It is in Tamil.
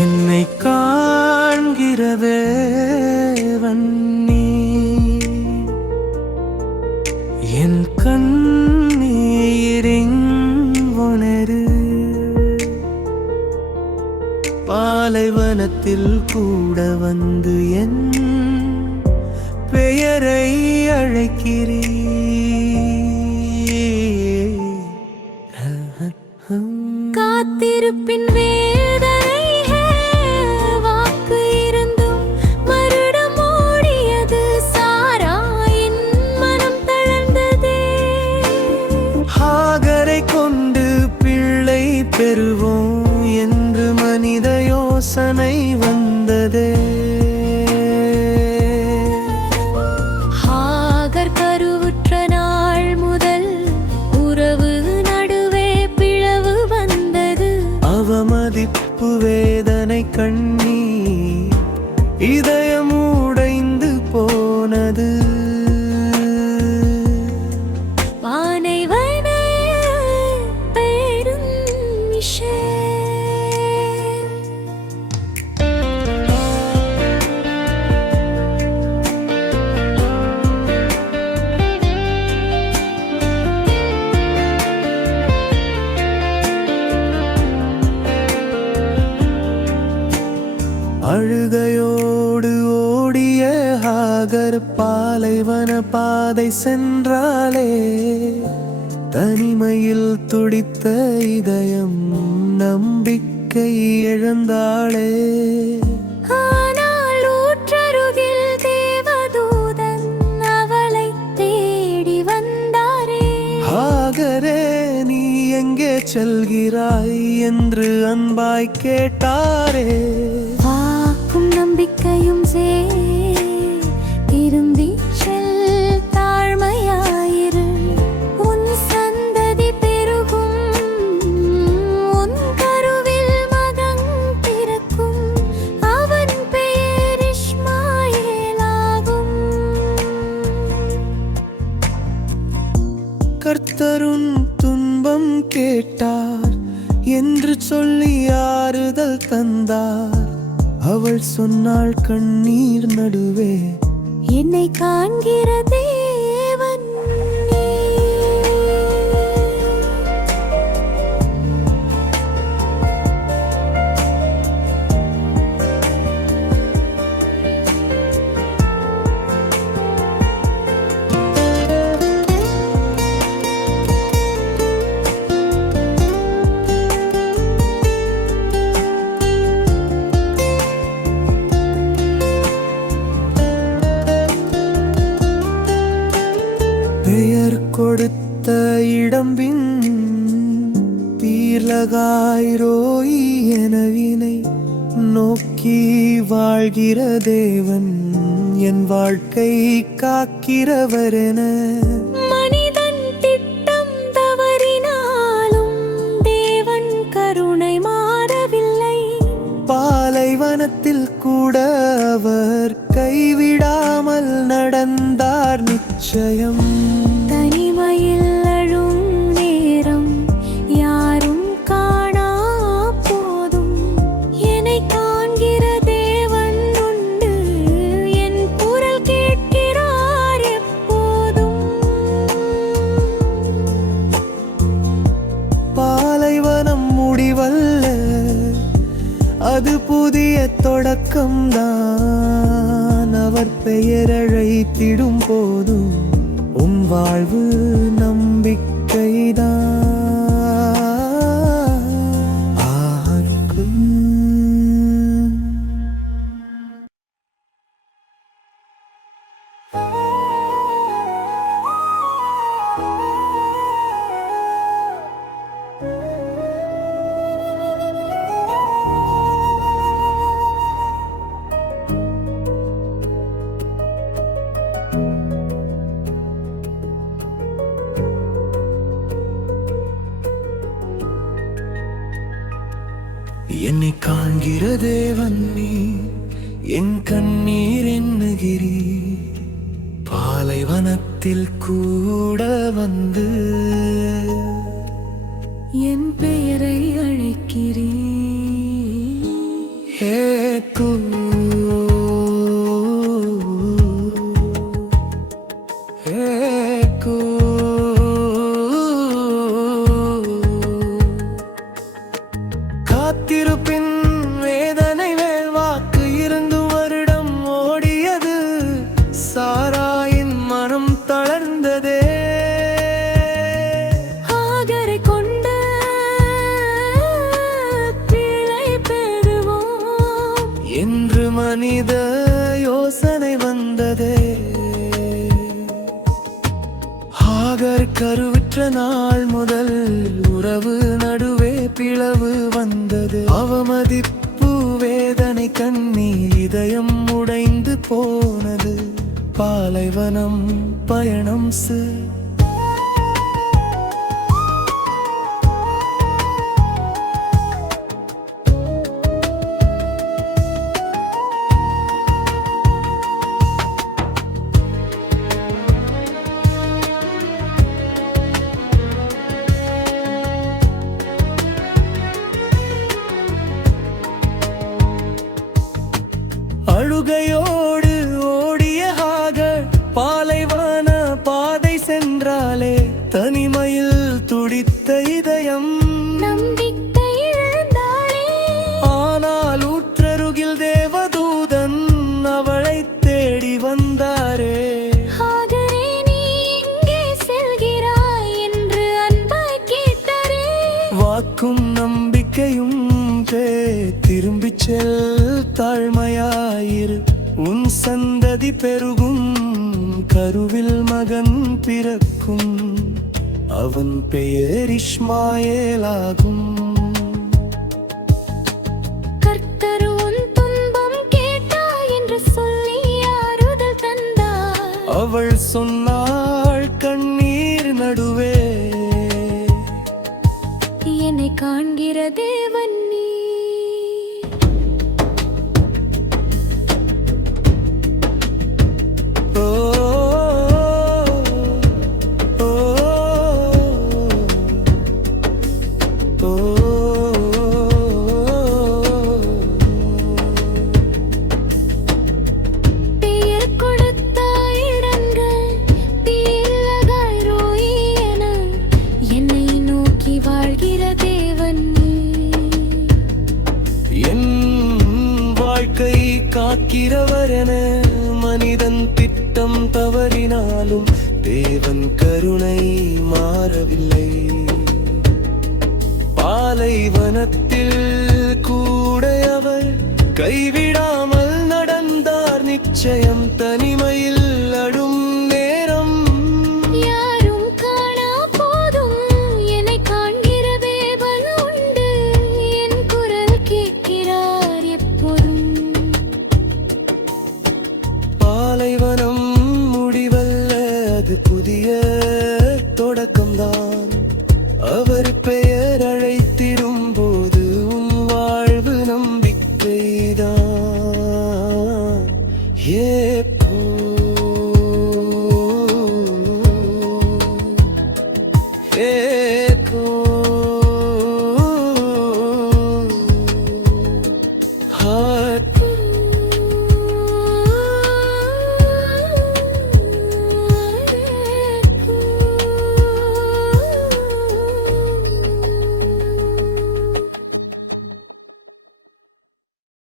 என்னை காண்கிற தேவன் நீ, என் கண்ணீரின் உணரு. பாலைவனத்தில் கூட வந்து என் பெயரை அழைக்கிறீ. காத்திருப்பின் வேதனை வாக்கு இருந்தும் மறுடம் ஓடியது. சாராயின் மனம் தளர்ந்ததே. ஹாகரை கொண்டு பிள்ளை பெறுவோம் என்று மனித யோசனை வந்ததே. ஹாகர் கருவுற்ற நாள் முதல் உறவு நடுவே பிளவு வந்தது. அவமதிப்பு வேதனை கண்ணீர் இதயம் உடைந்து போனது. பானைவன பெரும் விஷே. அழுகையோடு ஓடிய ஹாகர் பாலைவன பாதை சென்றாளே. தனிமையில் துடித்த இதயம் நம்பிக்கை இழந்தாளே. ஆனால் ஊற்றருகில் தேவதூதன் அவளை தேடி வந்தாரே. ஹாகரே, நீ எங்கே செல்கிறாய் என்று அன்பாய் கேட்டாரே. வாக்கும் நம்பிக்கையும் திரும்பி செல், தாழ்மையாயிரு. உன் சந்ததி பெருகும், உன் கருவில் மகன் பிறக்கும். அவன் பெயர் இஸ்மாயேலாகும். கர்த்தருன் துன்பம் கேட்டார் என்று சொல்லி ஆறுதல் தந்தார். அவள் சொன்னாள் கண்ணீர் நடுவே, என்னை காண்கிற தேவன் நீ. பெயர் கொடுத்த இடம்பின் தீர்லகாயிரோய் எனவினை நோக்கி வாழ்கிற தேவன் என் வாழ்க்கை காக்கிறவரென. மனிதன் திட்டம் தவறினாலும் தேவன் கருணை மாறவில்லை. பாலைவனத்தில் கூட அவர் கைவிடாமல் நடந்தார் நிச்சயம். தனிமையில் அழும் நேரம் யாரும் காணா போதும் என்னை காண்கிற தேவன் உண்டு. என் குரல் கேட்கிறார் எப்போதும். பாலைவனம் முடிவல்ல, அது புதிய தொடக்கம்தான். அவர் பெயரழைத்திடும் போதும் உன் வாழ்வு நம்பிக்கைதான். என்னை காண்கிற தேவன் நீ, என் கண்ணீர் எண்ணுகிறீ. பாலைவனத்தில் கூட வந்து என் பெயரை அழைக்கிறீ. ஏக்கு ஏக்கு காத்திருப்பின் வேதனை மேல் வாக்கு இருந்து வருடம் ஓடியது சாராயின் மனம் தளர்ந்ததே ஆகரை கொண்டு பிள்ளை பெறுவோம் என்று மனித யோசனை வந்ததே ஆகர் கருவுற்ற நாள் முதல் உறவு நடுவே பிளவு வந்தது அவமதிப்பு வேதனை கண்ணீர் இதயம் உடைந்து போனது பாலைவனம் பயணம் அழுகையோடு ஓடிய ஆகர் பாலைவன பாதை சென்றாலே தனிமையில் துடித்த இதயம் நம்பிக்கை இழந்தாளே ஆனால் ஊற்றருகில் தேவதூதன் அவளை தேடி வந்தாரே ஆகரே நீ எங்கே செல்கிறாய் என்று அன்பாய் கேட்டாரே வாக்கும் நம்பிக்கையும் திரும்பிச் செல் தாழ்மையாயிரு உன் சந்ததி பெருகும் கருவில் மகன் பிறக்கும் அவன் பெயர் இஸ்மாயேலாகும் கர்த்தர் உன் துன்பம் கேட்டாய் என்று சொல்லி ஆறுதல் தந்தார் அவள் சொன்னாள் கண்ணீர் நடுவே என்னை காண்கிற தேவன் நீ ஓ ஓ ஓ பெயர் கொடுத்த இடங்கள் தீலகாய் ரோயி என என்னை நோக்கி வாழ்கிற தேவன் நீ என் வாழ்க்கை காக்கிறவர் என மனிதன் திட்டம் தவறினாலும் தேவன் கருணை மாறவில்லை பாலைவனத்தில் கூட அவர் கைவிடாமல் நடந்தார் நிச்சயம் தனிமையில் அடும் நேரம் யாரும் காணா போதும் என்னை காண்கிற தேவன் உண்டு என் குரல் கேட்கிறார் எப்போதும் பாலைவனம் முடிவல்ல அது புதிய தொடக்கம்தான் அவர் பெயர் அழைத்திடும் போது உன் வாழ்வு நம்பிக்கைதான் ஏப்போ ஏப்போ